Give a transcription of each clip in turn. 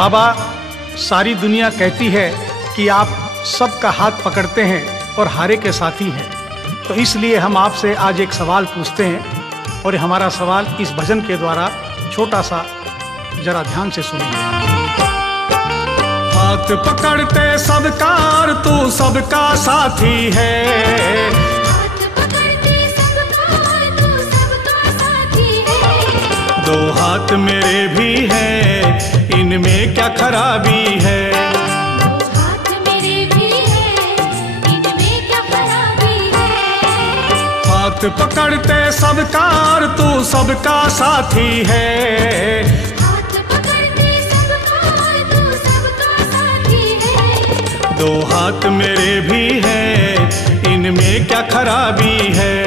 बाबा, सारी दुनिया कहती है कि आप सबका हाथ पकड़ते हैं और हारे के साथी हैं, तो इसलिए हम आपसे आज एक सवाल पूछते हैं और हमारा सवाल इस भजन के द्वारा छोटा सा जरा ध्यान से सुनिए। हाथ पकड़ते सबका और तू सबका साथी है, हाथ पकड़ते सबका और तू सबका साथी है। दो हाथ मेरे भी हैं, इनमें क्या खराबी है। दो हाथ मेरे भी हैं, इनमें क्या खराबी है। हाथ पकड़ते सबका और तू सबका साथी है, हाथ पकड़ते सबका और तू सबका साथी है। दो हाथ मेरे भी हैं, इनमें क्या खराबी है।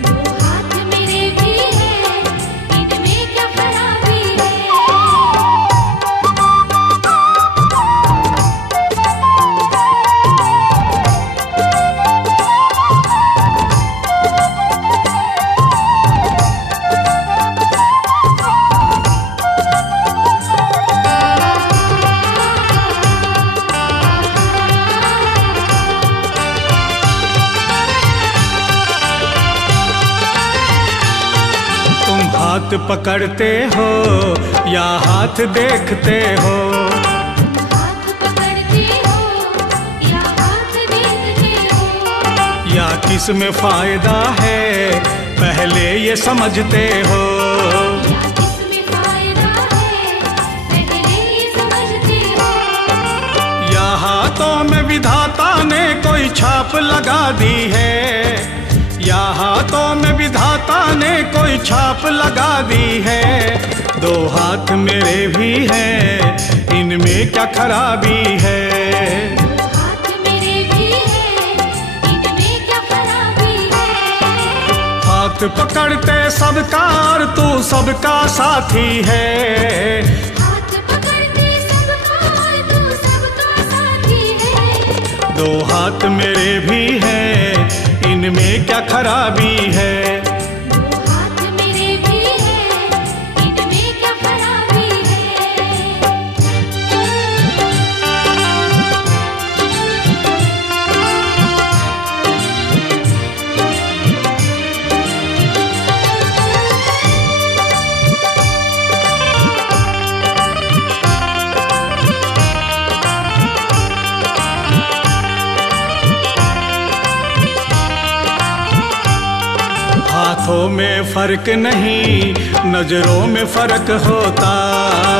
दो हाथ मेरे भी हैं, इनमें क्या खराबी है। हाथ पकड़ते हो या हाथ देखते हो, हाथ पकड़ते हो या हाथ देखते हो। या किस में फायदा है पहले ये समझते हो। या किसमें फायदा है पहले ये समझते हो। या हाथों में विधाता ने कोई छाप लगा दी है, या हाथों में विधाता ने कोई छाप लगा दी है। दो हाथ मेरे भी हैं, इनमें क्या खराबी है। दो हाथ मेरे भी हैं, इनमें क्या खराबी है। हाथ पकड़ते सबका और तू सबका साथी है, हाथ पकड़ते सबका और तू सबका साथी है। दो हाथ मेरे भी हैं, इनमें क्या खराबी है। दो हाथ मेरे भी हैं, इनमें क्या खराबी है। हाथों में फर्क नहीं, नजरों में फर्क होता।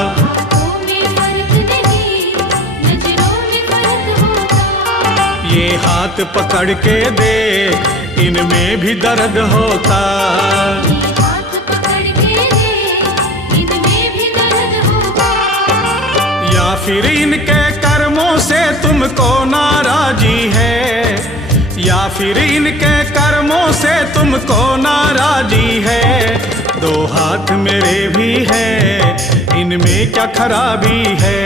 हाथों में फर्क नहीं, नजरों में फर्क होता। ये हाथ पकड़ के देख, इनमें भी दर्द होता। ये हाथ पकड़ के देख, इनमें भी दर्द होगा। या फिर इनके कर्मों से तुमको नाराजी है, या फिर इनके कर्मों से तुमको नाराजी है। दो हाथ मेरे भी हैं, इनमें क्या खराबी है।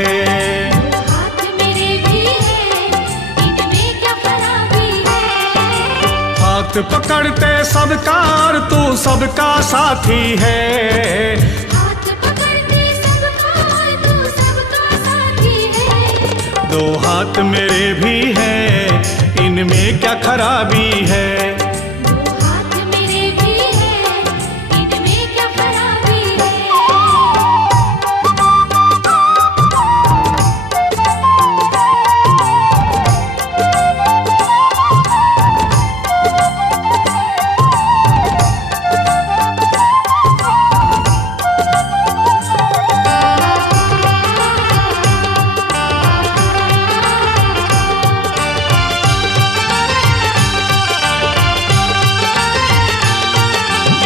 दो हाथ मेरे भी हैं, इनमें क्या खराबी है। हाथ पकड़ते सबका और तू सबका साथी है, हाथ पकड़ते सबका और तू सबका साथी है। दो हाथ मेरे भी हैं, इनमें क्या खराबी है। दो हाथ मेरे भी हैं, इनमें क्या खराबी है।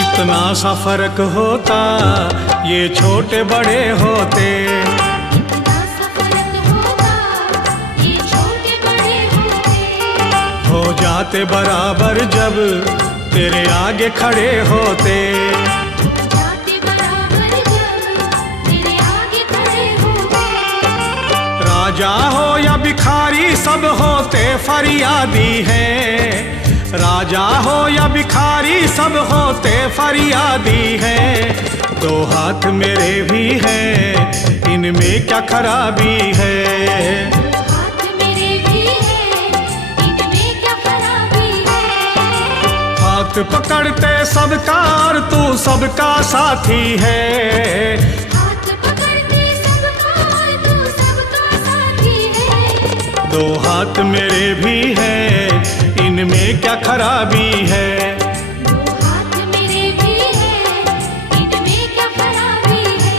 इतना सा फर्क होता, ये छोटे बड़े होते। इतना सा फर्क होता, ये छोटे बड़े होते। हो जाते बराबर जब तेरे आगे खड़े होते। जाते बराबर जब तेरे आगे खड़े होते। राजा हो या भिखारी सब होते फरियादी हैं, राजा हो या भिखारी सब होते फरियादी हैं। दो हाथ मेरे भी हैं, इनमें क्या खराबी है। हाथ मेरे भी हैं, इनमें क्या खराबी है। हाथ पकड़ते सबका और तू सबका साथी है। हाथ पकड़ते सबका और तू सबका साथी है। दो हाथ मेरे भी हैं, इनमें क्या खराबी है। दो हाथ मेरे भी हैं, इनमें क्या खराबी है।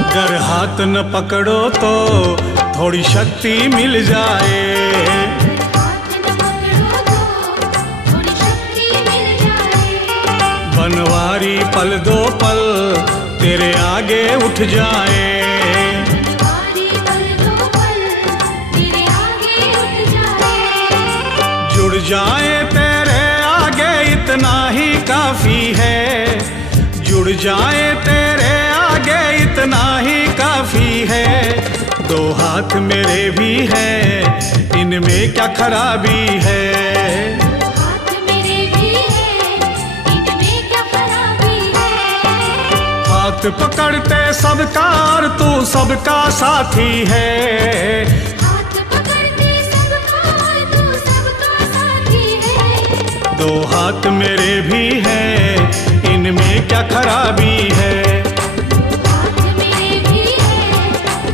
अगर हाथ न पकड़ो तो थोड़ी शक्ति मिल जाए। हाथ न पकड़ो तो थोड़ी शक्ति मिल जाए। बनवारी पल दो पल तेरे आगे उठ जाए। बनवारी पल दो पल तेरे आगे उठ जाए। जुड़ जाए तेरे आगे इतना ही काफी है। जुड़ जाए तेरे आगे इतना ही काफी है। दो हाथ मेरे भी हैं, इनमें क्या खराबी है। दो हाथ मेरे भी हैं, इनमें क्या खराबी है। हाथ पकड़ते सबका और तू सबका साथी है। हाथ पकड़ते सबका और तू सबका साथी है। दो हाथ मेरे भी हैं, इनमें क्या खराबी है। दो हाथ मेरे भी हैं,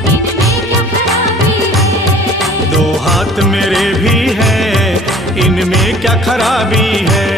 इनमें क्या खराबी है। दो हाथ मेरे भी हैं, इनमें क्या खराबी है।